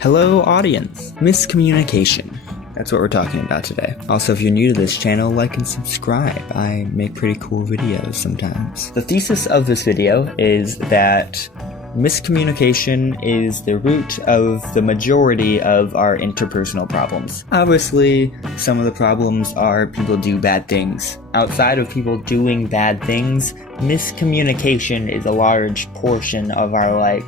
Hello audience, miscommunication. That's what we're talking about today. Also, if you're new to this channel, like and subscribe. I make pretty cool videos sometimes. The thesis of this video is that miscommunication is the root of the majority of our interpersonal problems. Obviously, some of the problems are people do bad things. Outside of people doing bad things, miscommunication is a large portion of our,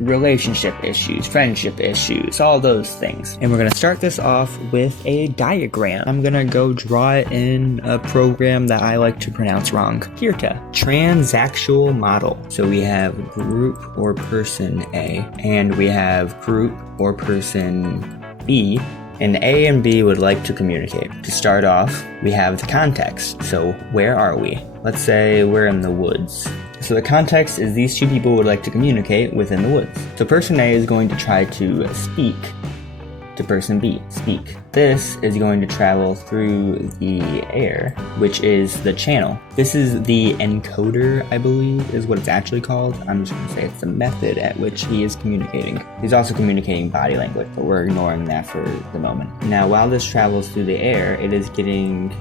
relationship issues, friendship issues, all those things. And we're gonna start this off with a diagram. I'm gonna go draw it in a program that I like to pronounce wrong. Kirta. Transactional model. So we have group or person A, and we have group or person B, and A and B would like to communicate. To start off, we have the context. So where are we? Let's say we're in the woods. So the context is these two people would like to communicate within the woods. So person A is going to try to speak to person B. Speak. This is going to travel through the air, which is the channel. This is the encoder, I believe, is what it's actually called. I'm just going to say it's the method at which he is communicating. He's also communicating body language, but we're ignoring that for the moment. Now, while this travels through the air, it is getting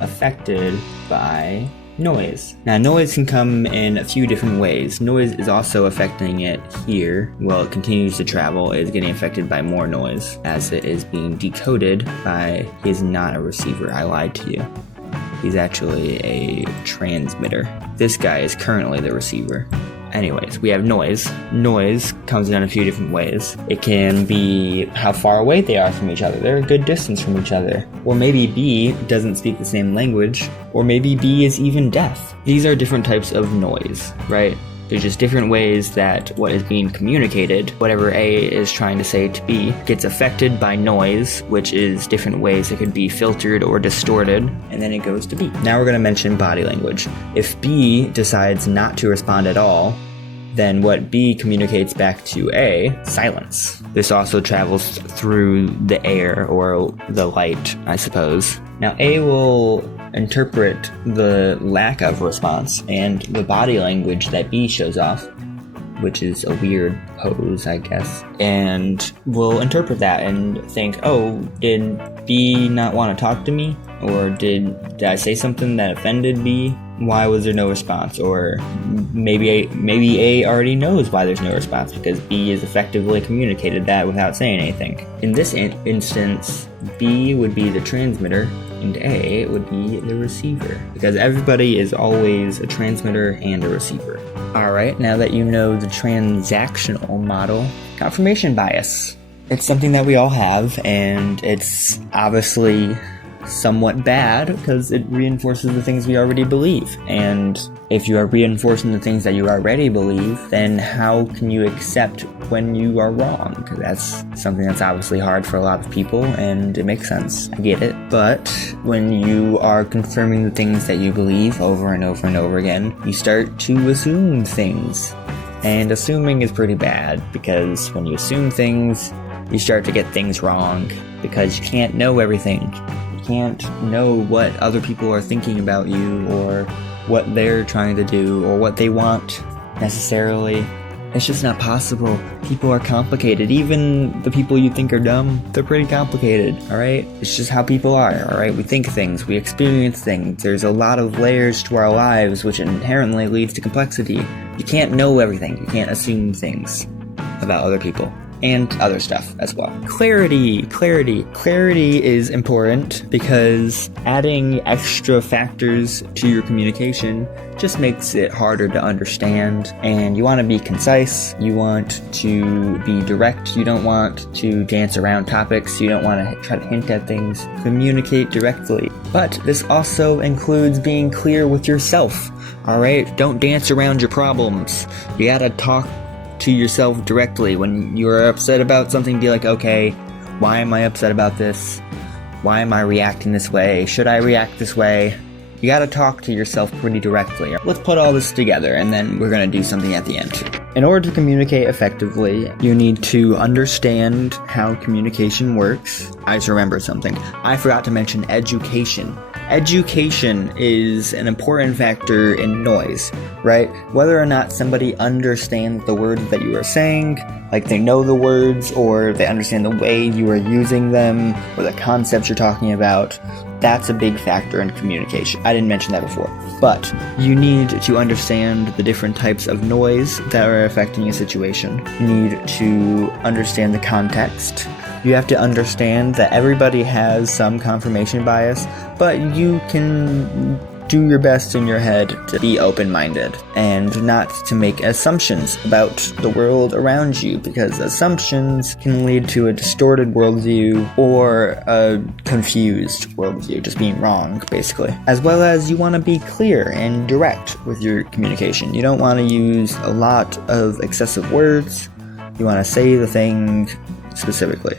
affected by noise. Now, noise can come in a few different ways. Noise is also affecting it here. While it continues to travel, it is getting affected by more noise as it is being decoded by, he is not a receiver, I lied to you. He's actually a transmitter. This guy is currently the receiver. Anyways, we have noise. Noise comes in a few different ways. It can be how far away they are from each other. They're a good distance from each other. Or maybe B doesn't speak the same language. Or maybe B is even deaf. These are different types of noise, right? There's just different ways that what is being communicated, whatever A is trying to say to B, gets affected by noise, which is different ways it could be filtered or distorted, and then it goes to B. Now we're going to mention body language. If B decides not to respond at all, then what B communicates back to A, silence. This also travels through the air, or the light, I suppose. Now A will interpret the lack of response and the body language that B shows off, which is a weird pose, I guess, and will interpret that and think, oh, did B not want to talk to me? Or did I say something that offended B? Why was there no response? Or maybe A already knows why there's no response because B has effectively communicated that without saying anything. In this instance, B would be the transmitter and A would be the receiver, because everybody is always a transmitter and a receiver. Alright, now that you know the transactional model, confirmation bias. It's something that we all have, and it's obviously somewhat bad because it reinforces the things we already believe. And if you are reinforcing the things that you already believe, then how can you accept when you are wrong? Because that's something that's obviously hard for a lot of people, and it makes sense. I get it. But when you are confirming the things that you believe over and over and over again, you start to assume things. And assuming is pretty bad, because when you assume things, you start to get things wrong, because you can't know everything. Can't know what other people are thinking about you, or what they're trying to do, or what they want necessarily. It's just not possible. People are complicated. Even the people you think are dumb, they're pretty complicated, alright? It's just how people are, alright? We think things, we experience things. There's a lot of layers to our lives, which inherently leads to complexity. You can't know everything. You can't assume things about other people. And other stuff as well. Clarity is important, because adding extra factors to your communication just makes it harder to understand. And you want to be concise, you want to be direct, you don't want to dance around topics, you don't want to try to hint at things. Communicate directly. But this also includes being clear with yourself, alright? Don't dance around your problems. You gotta talk to yourself directly. When you're upset about something, be like, okay, why am I upset about this? Why am I reacting this way? Should I react this way? You gotta talk to yourself pretty directly. Let's put all this together, and then we're gonna do something at the end. In order to communicate effectively, you need to understand how communication works. I just remembered something. I forgot to mention education. education is an important factor in noise, right? Whether or not somebody understands the words that you are saying, like they know the words, or they understand the way you are using them, or the concepts you're talking about, that's a big factor in communication. I didn't mention that before, but you need to understand the different types of noise that are affecting a situation. You need to understand the context. You have to understand that everybody has some confirmation bias, but you can do your best in your head to be open-minded and not to make assumptions about the world around you, because assumptions can lead to a distorted worldview or a confused worldview, just being wrong, basically. As well as you want to be clear and direct with your communication. You don't want to use a lot of excessive words. You want to say the thing specifically.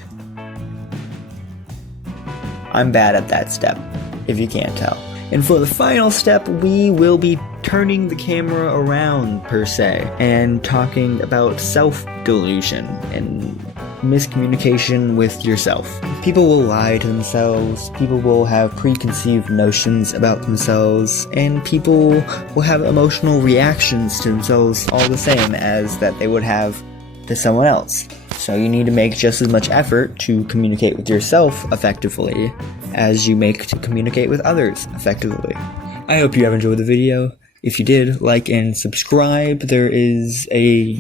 I'm bad at that step, if you can't tell. And for the final step, we will be turning the camera around, per se, and talking about self-delusion and miscommunication with yourself. People will lie to themselves, people will have preconceived notions about themselves, and people will have emotional reactions to themselves all the same as that they would have to someone else. So you need to make just as much effort to communicate with yourself effectively as you make to communicate with others effectively. I hope you have enjoyed the video. If you did, like and subscribe. There's a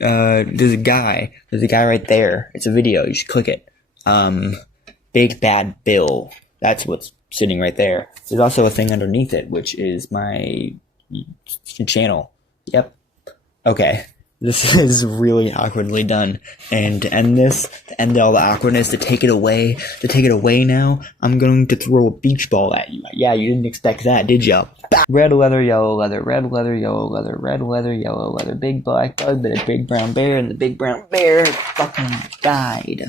guy right there. It's a video. You should click it. Big Bad Bill. That's what's sitting right there. There's also a thing underneath it, which is my channel. Yep. Okay. This is really awkwardly done. And to end this, to end all the awkwardness, to take it away now, I'm going to throw a beach ball at you. Yeah, you didn't expect that, did ya? Red leather, yellow leather, red leather, yellow leather, red leather, yellow leather, big black bug, but a big brown bear, and the big brown bear fucking died.